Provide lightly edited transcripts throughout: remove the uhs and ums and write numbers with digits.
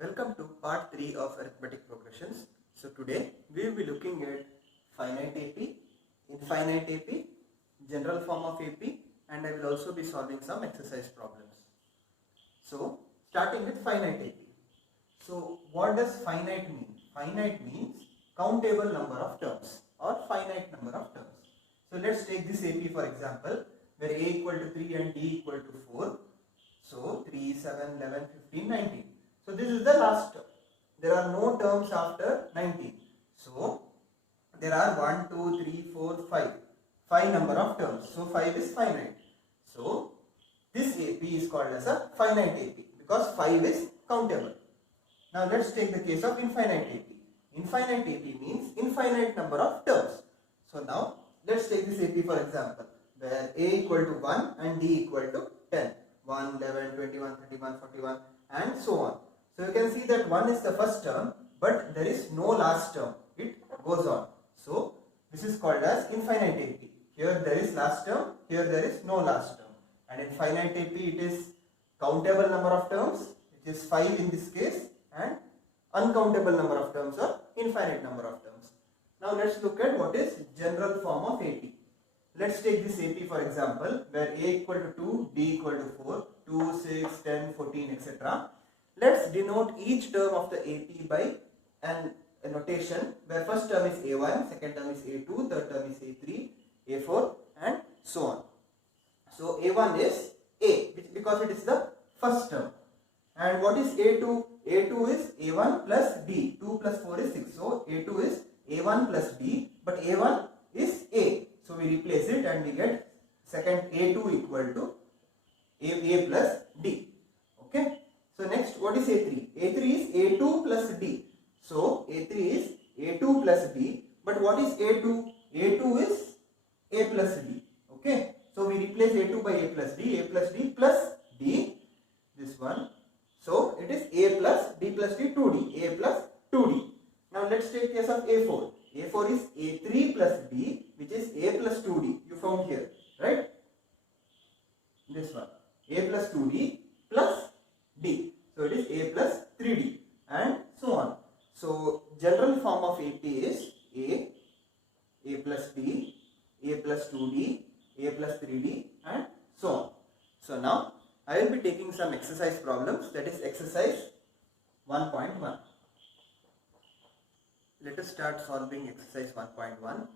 Welcome to part 3 of arithmetic progressions. So today we will be looking at finite AP, infinite AP, general form of AP, and I will also be solving some exercise problems. So starting with finite AP. So what does finite mean? Finite means countable number of terms or finite number of terms. So let's take this AP for example, where A equal to 3 and D equal to 4. So 3, 7, 11, 15, 19. So this is the last term. There are no terms after 19. So there are 1, 2, 3, 4, 5. 5 number of terms. So 5 is finite. So this AP is called as a finite AP because 5 is countable. Now let's take the case of infinite AP. Infinite AP means infinite number of terms. So now let's take this AP for example, where A equal to 1 and D equal to 10. 1, 11, 21, 31, 41 and so on. So you can see that 1 is the first term, but there is no last term. It goes on. So this is called as infinite AP. Here there is last term, here there is no last term. And in finite AP it is countable number of terms, which is 5 in this case, and uncountable number of terms or infinite number of terms. Now let's look at what is general form of AP. Let's take this AP for example, where A equal to 2, D equal to 4, 2, 6, 10, 14, etc. Let's denote each term of the AP by a notation where first term is A1, second term is A2, third term is A3, A4 and so on. So A1 is A because it is the first term. And what is A2? A2 is A1 plus D. 2 plus 4 is 6. So A2 is A1 plus D, but A1 is A. So we replace it and we get second A2 equal to A plus D. Okay. So next, what is A3? A3 is A2 plus D. So A3 is A2 plus D. But what is A2? A2 is A plus D. Okay. So we replace A2 by A plus D plus D. This one. So it is A plus D plus D 2D. A plus 2D. Now let's take case of A4. A4 is A3 plus D, which is A plus 2D. You found here, right? This one. A plus 2D plus D. So it is A plus 3D and so on. So general form of AP is A plus D, A plus 2D, A plus 3D and so on. So now I will be taking some exercise problems, that is exercise 1.1. Let us start solving exercise 1.1.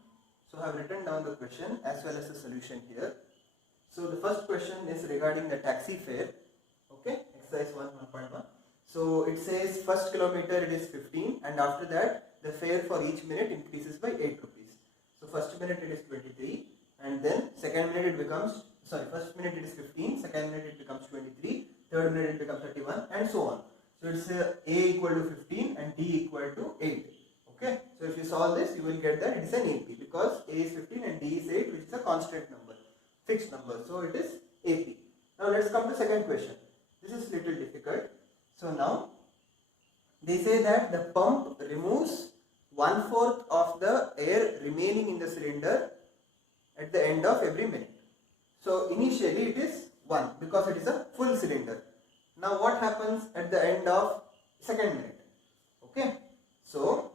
So I have written down the question as well as the solution here. So the first question is regarding the taxi fare. Okay, exercise 1.1. So it says first kilometer it is 15 and after that the fare for each minute increases by 8 rupees. So first minute it is 23 and then second minute it becomes, first minute it is 15, second minute it becomes 23, third minute it becomes 31 and so on. So it's A equal to 15 and D equal to 8. Okay, so if you solve this, you will get that it is an AP because A is 15 and D is 8, which is a constant number, fixed number. So it is AP. Now let's come to second question. This is little difficult. So now they say that the pump removes 1/4 of the air remaining in the cylinder at the end of every minute. So initially it is 1 because it is a full cylinder. Now what happens at the end of second minute? Okay, so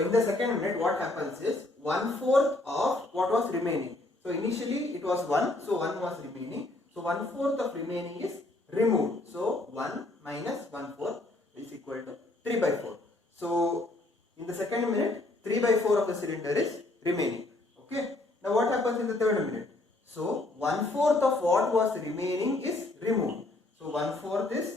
in the second minute what happens is 1/4 of what was remaining. So initially it was 1, so 1 was remaining. So 1/4 of remaining is removed. So 1 minus 1/4 is equal to 3 by 4. So in the second minute 3 by 4 of the cylinder is remaining. Okay. Now what happens in the third minute? So 1/4 of what was remaining is removed. So 1/4 is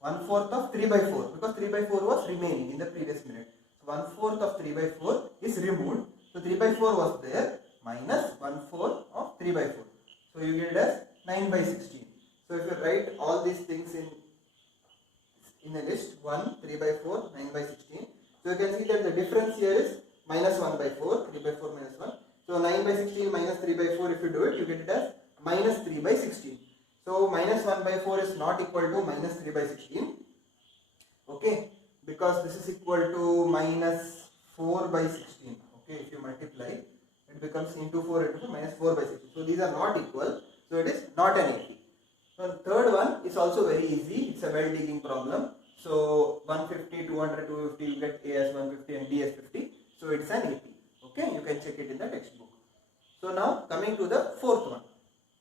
1/4 of 3 by 4 because 3 by 4 was remaining in the previous minute. 1/4 of 3 by 4 is removed. So 3 by 4 was there minus 1/4 of 3 by 4. So you get it as 9 by 16. So if you write all these things in a list 1, 3 by 4, 9 by 16. So you can see that the difference here is minus 1 by 4, 3 by 4 minus 1. So 9 by 16 minus 3 by 4, if you do it, you get it as minus 3 by 16. So minus 1 by 4 is not equal to minus 3 by 16. Okay. Because this is equal to minus 4 by 16. Okay, if you multiply, it becomes into 4 into minus 4 by 16. So these are not equal. So it is not an AP. So third one is also very easy. It's a well digging problem. So 150, 200, 250, you get A as 150 and B as 50. So it's an AP. Okay, you can check it in the textbook. So now coming to the fourth one.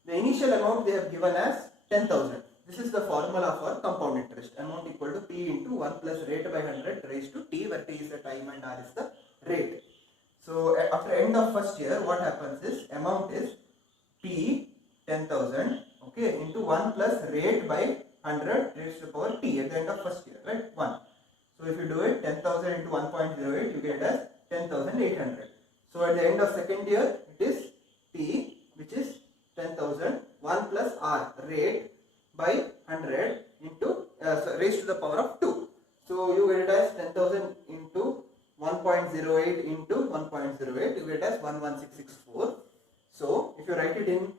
The initial amount they have given as 10,000. This is the formula for compound interest. Amount equal to P into 1 plus rate by 100 raised to T, where T is the time and R is the rate. So after end of first year, what happens is amount is P 10,000, okay, into 1 plus rate by 100 raised to the power T at the end of first year, right? 1. So if you do it, 10,000 into 1.08, you get it as 10,800. So at the end of second year, it is P, which is 10,000, 1 plus R rate by 100 into raised to the power of 2. So you get it as 10,000 into 1.08 into 1.08, you get it as 11664. So if you write it in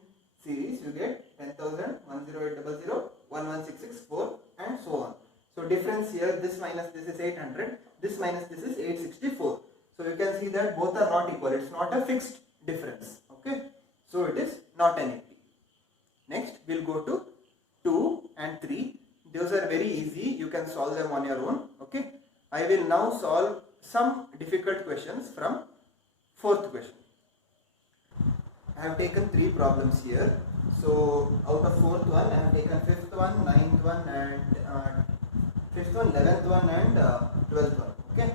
series, you get 10,000, 10800, 11664 and so on. So difference here, this minus this is 800, this minus this is 864. So you can see that both are not equal. It's not a fixed difference. Okay. So it is not an AP. Next we'll go to 2 and 3. Those are very easy. You can solve them on your own. Okay. I will now solve some difficult questions from fourth question. I have taken 3 problems here. So out of fourth one, I have taken fifth one, ninth one, and fifth one, 11th one, and 12th one. Okay.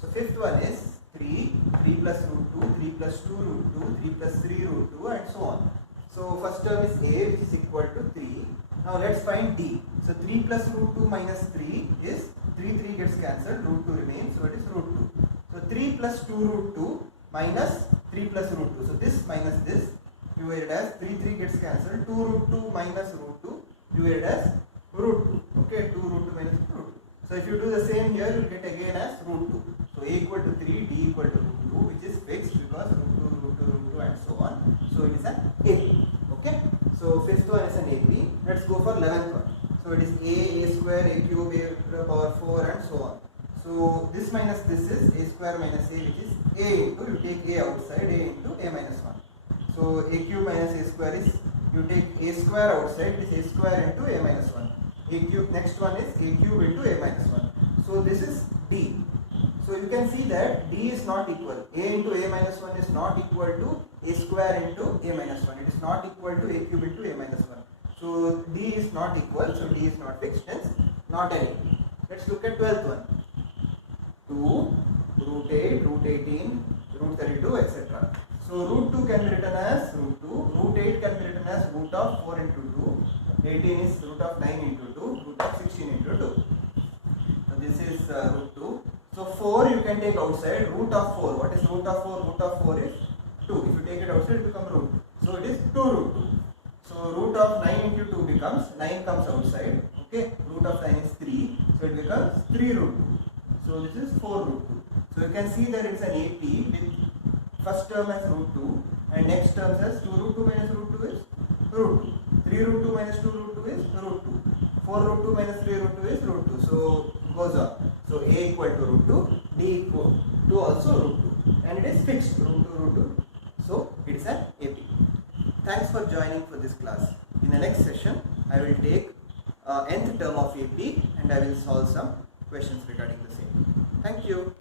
So fifth one is 3 plus root 2, 3 plus 2 root 2, 3 plus 3 root 2, and so on. So first term is A, which is equal to 3. Now let's find D. So 3 plus root 2 minus 3 is 3 gets cancelled, root 2 remains, so it is root 2. So 3 plus 2 root 2 minus 3 plus root 2. So this minus this, you get it as 3 gets cancelled, 2 root 2 minus root 2, you get it as root 2. Okay, 2 root 2 minus root 2. So if you do the same here, you will get again as root 2. So A equal to 3, D equal to root 2, which is fixed because root 2, and so on. So it is an AP. Okay. So fifth one is an AP. Let's go for 11th one. So it is A square, A cube, A to the power 4 and so on. So this minus this is A square minus A, which is A into, you take A outside, A into A minus 1. So A cube minus A square is, you take A square outside, it is A square into A minus 1. A cube, next one is A cube into A minus 1. So this is D. So you can see that D is not equal. A into A minus 1 is not equal to A square into A minus 1. It is not equal to A cube into A minus 1. So D is not equal. So D is not fixed. Hence not an AP. Let's look at 12th one. 2, root 8, root 18, root 32, etc. So root 2 can be written as root 2. Root 8 can be written as root of 4 into 2. 18 is root of 9 into 2. Root of 16 into 2. So this is root 2. So 4 you can take outside. Root of 4. What is root of 4? Root of 4 is 2. If you take it outside, it becomes root. So it is 2 root 2. So root of 9 into 2 becomes, 9 comes outside. Okay. Root of 9 is 3. So it becomes 3 root 2. So this is 4 root 2. So you can see that it's an AP with first term as root 2 and next term as 2 root 2 minus root 2 is root 2. 3 root 2 minus 2 root 2 is root 2. 4 root 2 minus 3 root 2 is root 2. So goes on. So A equal to root 2, D equal to also root 2. And it is fixed root 2 root 2. So it is an AP. Thanks for joining for this class. In the next session, I will take nth term of AP and I will solve some questions regarding the same. Thank you.